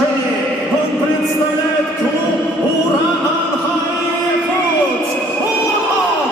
Он представляет клуб «Ураган Хайфудс». Ураган!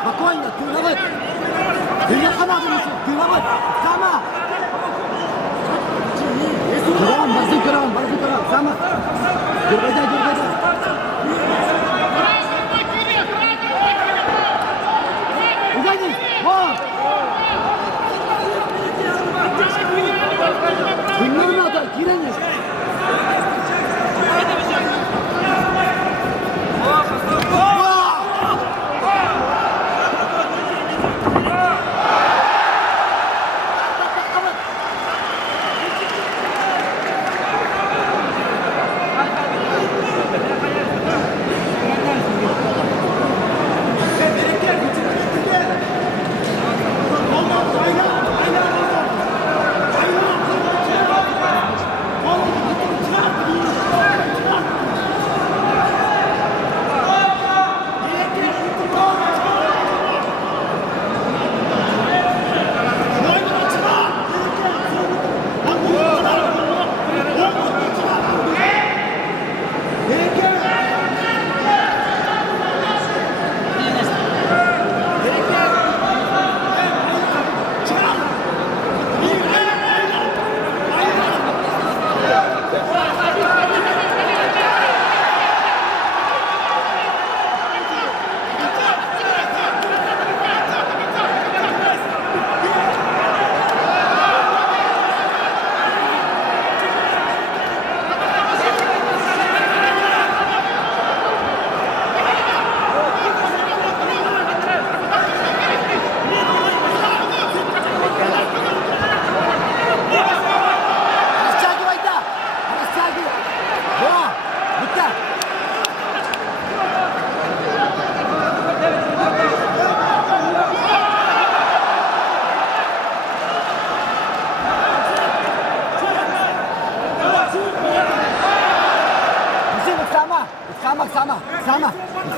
Спокойно, туловый. Ты не понадобишься, туловый. Сама. Барзу, сама. Гürбеде. Угодись, вот. Bunlar надо, girelim.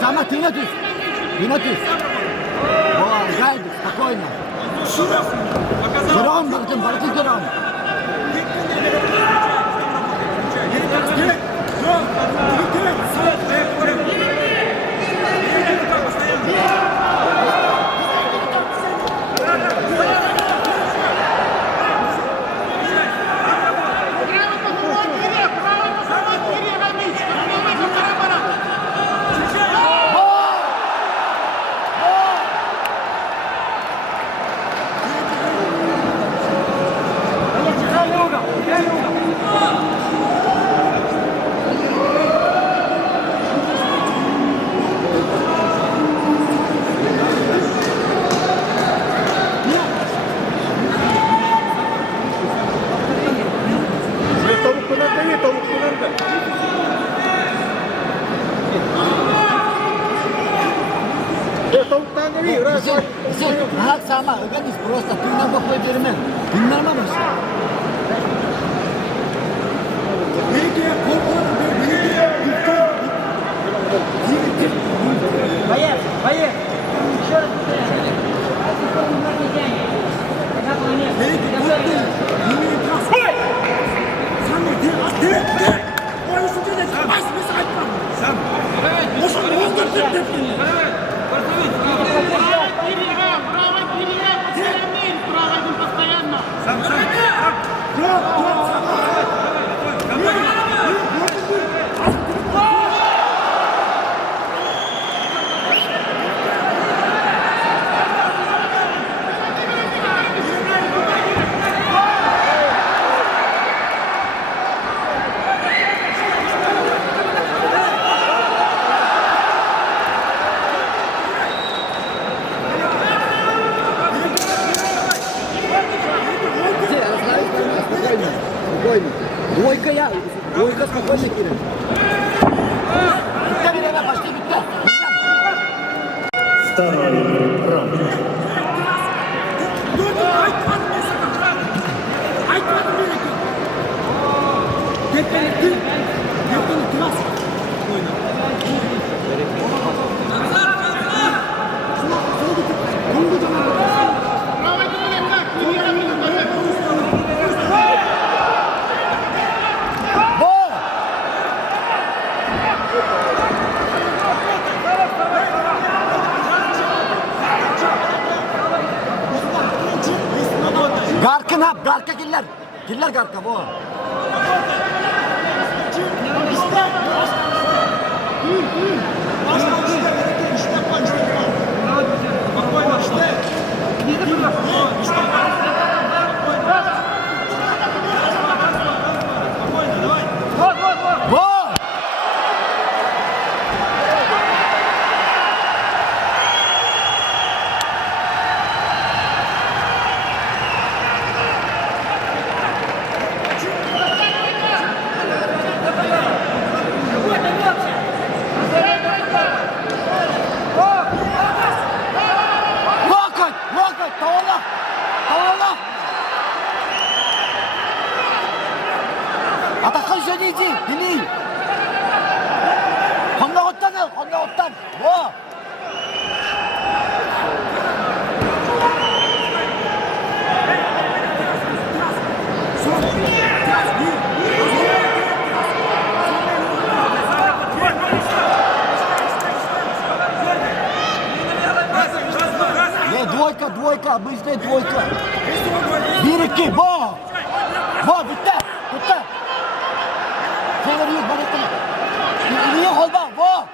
Сама, ты натис. О, гайд, спокойно. Гером, Бартин, гером. Rahat sama, organiz просто, ты нам какой беремен. Ты нормально все. Великие, Böyle girin. Bitti bir eve başta bitti. Второй раунд. Garkın hap, garka giller. Giller garka bu. Vakit, tavala. Tavala. Atakan söyleyeci, dinleyin. Konda ottan al, konda ottan. Bu. Двойка, быстрее двойка. 1-2, во! Во, bitti, bitti. Şöyle bir yük, bak ettim. İliye kol bak, во.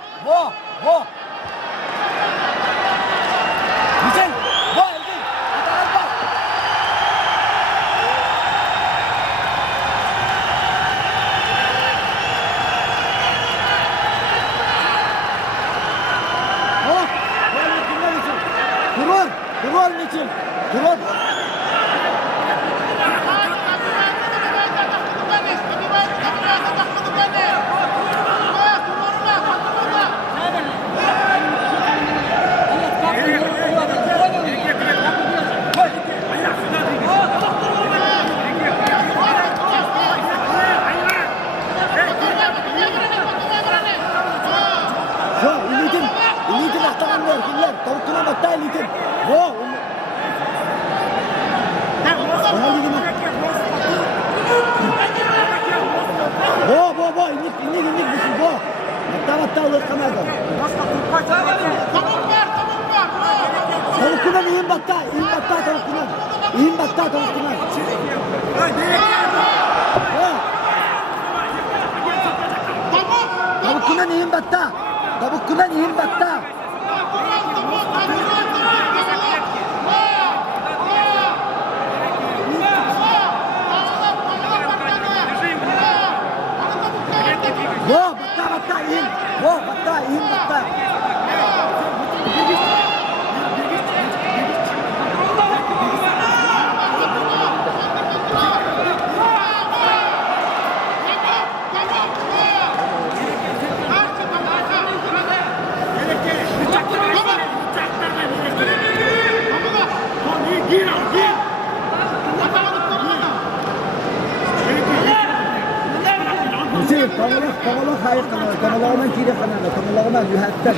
Güzel, во, Elgin. Hadi bak. Oh, böyle kimler için? Durur için. Durur. İlitin aktaranlar kimler? Tavukuna batta İlitin. Wo? Wo, indik misin? Wo? Batta alır kameradan. Tavukuna in batta tavukuna. İn batta tavukuna. Tavukuna in batta. Wo, batta in. Kamalak hayır kamala. Kamalağından kiri kamala. Kamalağından yühətten.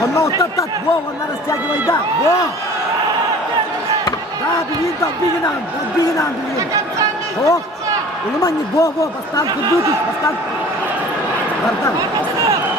Kanla otat. Bu onlara istiyacı da. Bu. Daha bilin. Oh. Uluman ni bo, bastante kudutus, bastante. Bastante.